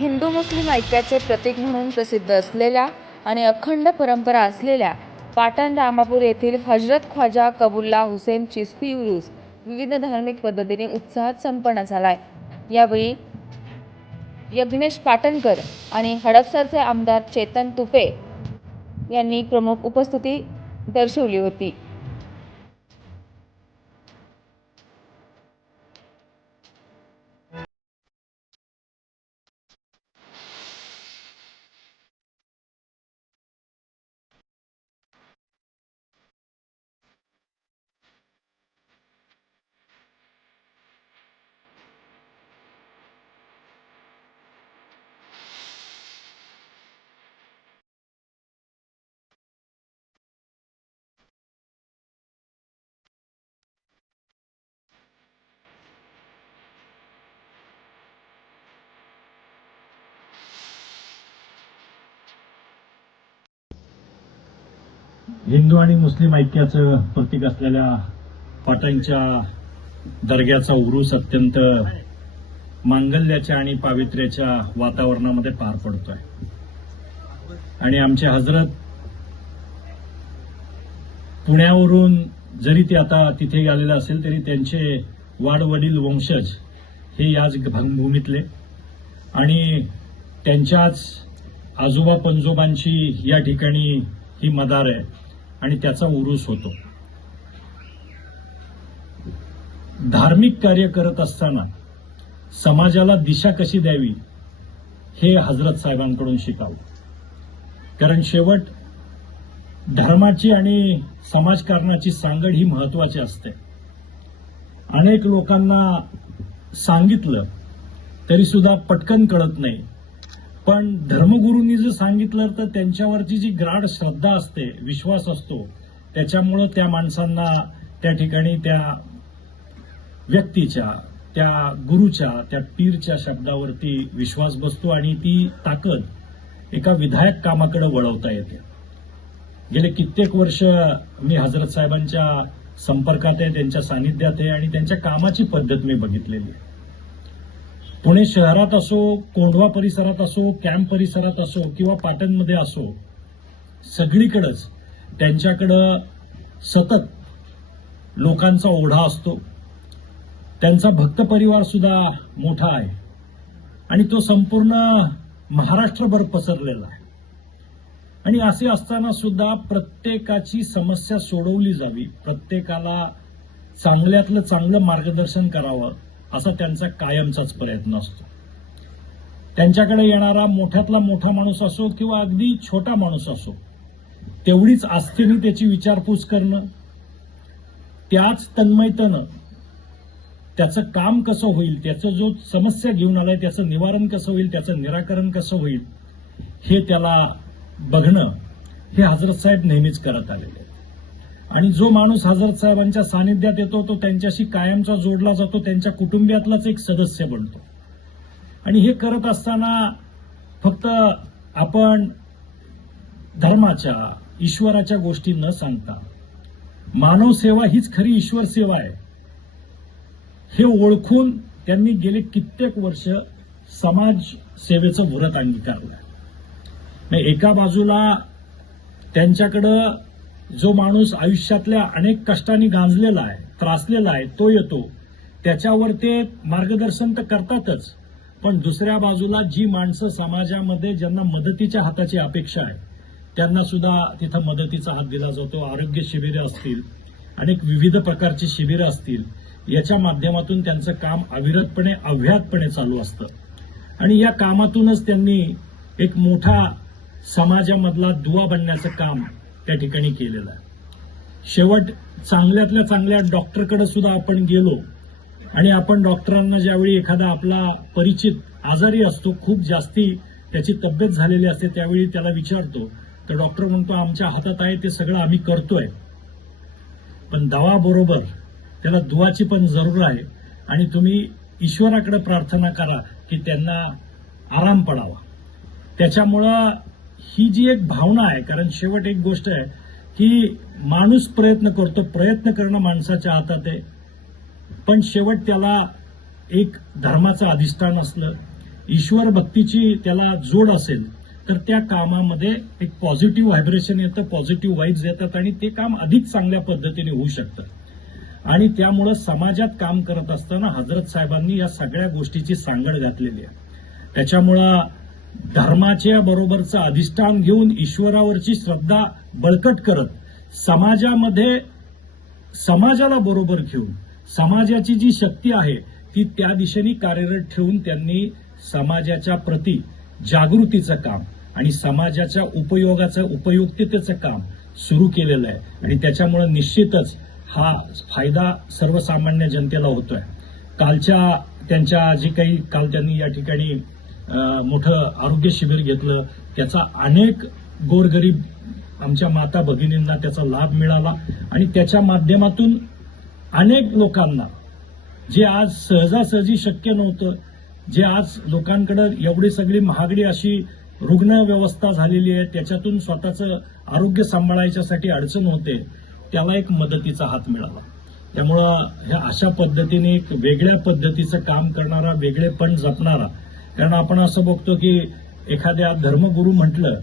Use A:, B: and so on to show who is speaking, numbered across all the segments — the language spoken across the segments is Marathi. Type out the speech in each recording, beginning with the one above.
A: हिंदू मुस्लिम ऐक्याचे प्रतीक म्हणून प्रसिद्ध असलेल्या आणि अखंड परंपरा असलेल्या पाटण रामापूर येथील हजरत ख्वाजा कबुल्ला हुसेन चिस्ती उरूस विविध धार्मिक पद्धतीने उत्साहात संपन्न झाला आहे यावेळी यज्ञेश पाटणकर आणि हडपसरचे आमदार चेतन तुपे यांनी प्रमुख उपस्थिती दर्शवली होती.
B: हिंदू आणि मुस्लिम ऐक्याचं प्रतीक असलेल्या पाटणच्या दर्ग्याचा उरूस अत्यंत मांगल्याच्या आणि पावित्र्याच्या वातावरणामध्ये पार पडतोय. आणि आमचे हजरत पुण्यावरून जरी ते आता तिथे गेलेले असेल तरी त्यांचे वाडवडील वंशज हे याच भूमीतले आणि त्यांच्याच आजोबा पंजोबांची या ठिकाणी ही मदार आहे. आणि त्याचा उरूस होतो. धार्मिक कार्य करत असताना समाजाला दिशा कशी द्यावी हे हजरत साहेबांकडून शिकावं. कारण शेवट धर्माची आणि समाजकारणाची सांगड ही महत्वाची असते. अनेक लोकांना सांगितलं तरी सुद्धा पटकन कळत नाही. पण धर्मगुरूंनी जर सांगितलं तर त्यांच्यावरची जी ग्राढ श्रद्धा असते विश्वास असतो त्याच्यामुळं त्या माणसांना त्या ठिकाणी त्या व्यक्तीच्या त्या गुरुच्या त्या पीरच्या शब्दावरती विश्वास बसतो आणि ती ताकद एका विधायक कामाकडे वळवता येते. गेले कित्येक वर्ष मी हजरत साहेबांच्या संपर्कात आहे त्यांच्या सानिध्यात आहे आणि त्यांच्या कामाची पद्धत मी बघितलेली आहे. पुणे शहरात असो कोंढवा परिसरात असो कॅम्प परिसरात असो किंवा पाटणमध्ये असो सगळीकडंच त्यांच्याकडं सतत लोकांचा ओढा असतो. त्यांचा भक्त परिवार सुद्धा मोठा आहे. आणि तो संपूर्ण महाराष्ट्रभर पसरलेला आहे. आणि असे असताना सुद्धा प्रत्येकाची समस्या सोडवली जावी. प्रत्येकाला चांगल्यातलं चांगलं मार्गदर्शन करावं. असा त्यांचा कायमचाच प्रयत्न असतो. त्यांच्याकडे येणारा मोठ्यातला मोठा माणूस असो किंवा अगदी छोटा माणूस असो तेवढीच आस्थेने त्याची विचारपूस करणं त्याच तन्मयतनं त्याचं काम कसं होईल त्याचं जो समस्या घेऊन आलाय त्याचं निवारण कसं होईल त्याचं निराकरण कसं होईल हे त्याला बघणं हे हजरत साहेब नेहमीच करत आलेले आहेत. आणि जो माणूस हजरत साहेबांच्या सानिध्यात येतो तो त्यांच्याशी कायमचा जोडला जातो त्यांच्या कुटुंबियातलाच एक सदस्य बनतो. आणि हे करत असताना फक्त आपण धर्माच्या ईश्वराच्या गोष्टी न सांगता मानव सेवा हीच खरी ईश्वर सेवा आहे. हे ओळखून त्यांनी गेले कित्येक वर्ष समाज सेवेचं व्रत अंगीकारलं. मग एका बाजूला त्यांच्याकडं जो माणूस आयुष्यातल्या अनेक कष्टांनी गांजलेला आहे त्रासलेला आहे तो येतो. त्याच्यावर ते मार्गदर्शन तर करतातच पण दुसऱ्या बाजूला जी माणसं समाजामध्ये ज्यांना मदतीच्या हाताची अपेक्षा आहे त्यांना सुद्धा तिथं मदतीचा हात दिला जातो आरोग्य शिबिरे असतील अनेक विविध प्रकारची शिबिरं असतील याच्या माध्यमातून त्यांचं काम अविरतपणे अव्याहतपणे चालू असतं. आणि या कामातूनच त्यांनी एक मोठा समाजामधला दुवा बनण्याचं काम त्या ठिकाणी केलेला आहे. शेवट चांगल्यातल्या चांगल्या डॉक्टरकडे सुद्धा आपण गेलो आणि आपण डॉक्टरांना ज्यावेळी एखादा आपला परिचित आजारी असतो खूप जास्ती त्याची तब्येत झालेली असते त्यावेळी त्याला विचारतो तर डॉक्टर म्हणतो आमच्या हातात आहे ते सगळं आम्ही करतोय. पण दवाबरोबर त्याला दुवाची पण जरूर आहे आणि तुम्ही ईश्वराकडे प्रार्थना करा की त्यांना आराम पडावा. त्याच्यामुळं ही जी एक भावना आहे कारण शेवट एक गोष्ट आहे की माणूस प्रयत्न करतो प्रयत्न करणं माणसाच्या हातात. आहे पण शेवट त्याला एक धर्माचं अधिष्ठान असलं ईश्वर भक्तीची त्याला जोड असेल तर त्या कामामध्ये एक पॉझिटिव्ह व्हायब्रेशन येतं पॉझिटिव्ह वाईब्स येतात आणि ते काम अधिक चांगल्या पद्धतीने होऊ शकतं. आणि त्यामुळं समाजात काम करत असताना हजरत साहेबांनी या सगळ्या गोष्टीची सांगड घातलेली आहे. त्याच्यामुळं धर्माच्या बरोबरचं अधिष्ठान घेऊन ईश्वरावरची श्रद्धा बळकट करत समाजामध्ये समाजाला बरोबर घेऊन समाजाची जी शक्ती आहे ती त्या दिशेने कार्यरत ठेवून त्यांनी समाजाच्या प्रती जागृतीचं काम आणि समाजाच्या उपयोगाचं उपयुक्ततेचं काम सुरू केलेलं आहे. आणि त्याच्यामुळे निश्चितच हा फायदा सर्वसामान्य जनतेला होतोय. कालच्या त्यांच्या जी काही काल त्यांनी या ठिकाणी मोठं आरोग्य शिबिर घेतलं. त्याचा अनेक गोरगरीब आमच्या माता भगिनींना त्याचा लाभ मिळाला. आणि त्याच्या माध्यमातून अनेक लोकांना जे आज सहजासहजी शक्य नव्हतं जे आज लोकांकडं एवढी सगळी महागडी अशी रुग्ण व्यवस्था झालेली आहे त्याच्यातून स्वतःचं आरोग्य सांभाळायच्यासाठी अडचण होते त्याला एक मदतीचा हात मिळाला. त्यामुळं ह्या अशा पद्धतीने एक वेगळ्या पद्धतीचं काम करणारा वेगळेपण जपणारा कारण आपण असं बघतो की एखाद्या धर्मगुरू म्हटलं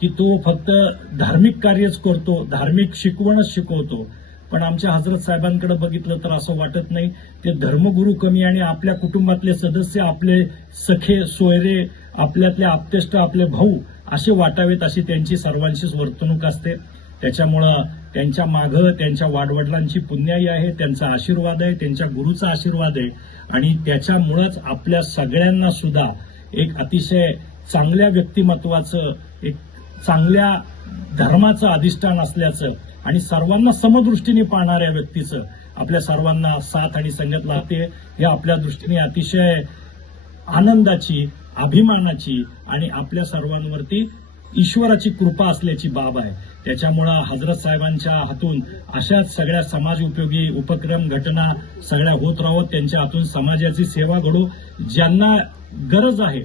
B: की तो फक्त धार्मिक कार्यच करतो धार्मिक शिकवणच शिकवतो. पण आमच्या हजरत साहेबांकडे बघितलं तर असं वाटत नाही ते धर्मगुरू कमी आणि आपल्या कुटुंबातले सदस्य आपले सखे सोयरे आपल्यातले आप्तेष्ट आपले भाऊ असे वाटावेत अशी त्यांची सर्वांशीच वर्तणूक असते. त्याच्यामुळं त्यांच्या मागं त्यांच्या वाडवडिलांची पुण्याई आहे त्यांचा आशीर्वाद आहे त्यांच्या गुरुचा आशीर्वाद आहे. आणि त्याच्यामुळंच आपल्या सगळ्यांना सुद्धा एक अतिशय चांगल्या व्यक्तिमत्वाचं एक चांगल्या धर्माचं अधिष्ठान असल्याचं आणि सर्वांना समदृष्टीने पाहणाऱ्या व्यक्तीचं आपल्या सर्वांना साथ आणि संगत लागते हे आपल्या दृष्टीने अतिशय आनंदाची अभिमानाची आणि आपल्या सर्वांवरती ईश्वराची कृपा असल्याची बाब आहे. त्याच्यामुळं हजरत साहेबांच्या हातून अशाच सगळ्या समाज उपयोगी उपक्रम घटना सगळ्या होत राहोत. त्यांच्या हातून समाजाची सेवा घडू. ज्यांना गरज आहे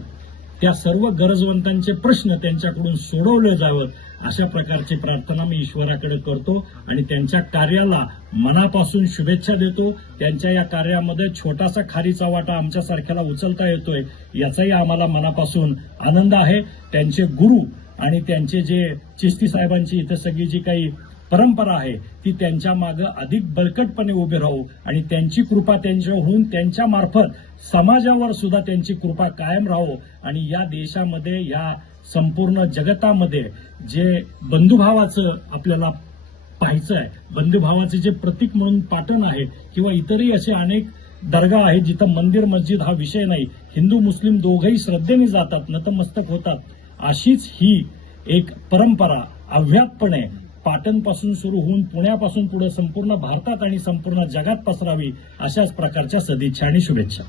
B: त्या सर्व गरजवंतांचे प्रश्न त्यांच्याकडून सोडवले जावत. अशा प्रकारची प्रार्थना मी ईश्वराकडे करतो आणि त्यांच्या कार्याला मनापासून शुभेच्छा देतो. त्यांच्या या कार्यामध्ये छोटासा खारीचा वाटा आमच्यासारख्याला उचलता येतोय याचाही आम्हाला मनापासून आनंद आहे. त्यांचे गुरु आणि त्यांचे जे चिस्ती साहेबांची इथं सगळी जी काही परंपरा आहे ती त्यांच्या मागं अधिक बळकटपणे उभे राहू आणि त्यांची कृपा त्यांच्यावर होऊन त्यांच्या मार्फत समाजावर सुद्धा त्यांची कृपा कायम राहो आणि या देशामध्ये या संपूर्ण जगतामध्ये जे बंधुभावाचं आपल्याला पाहायचं आहे बंधुभावाचे जे प्रतीक म्हणून पाटण आहे किंवा इतरही असे अनेक दर्गा आहेत जिथं मंदिर मस्जिद हा विषय नाही हिंदू मुस्लिम दोघंही श्रद्धेने जातात नतमस्तक होतात. अशीच ही एक परंपरा अव्यातपणे पाटणपासून सुरू होऊन पुण्यापासून पुढे संपूर्ण भारतात आणि संपूर्ण जगात पसरावी अशाच प्रकारच्या सदिच्छा आणि शुभेच्छा.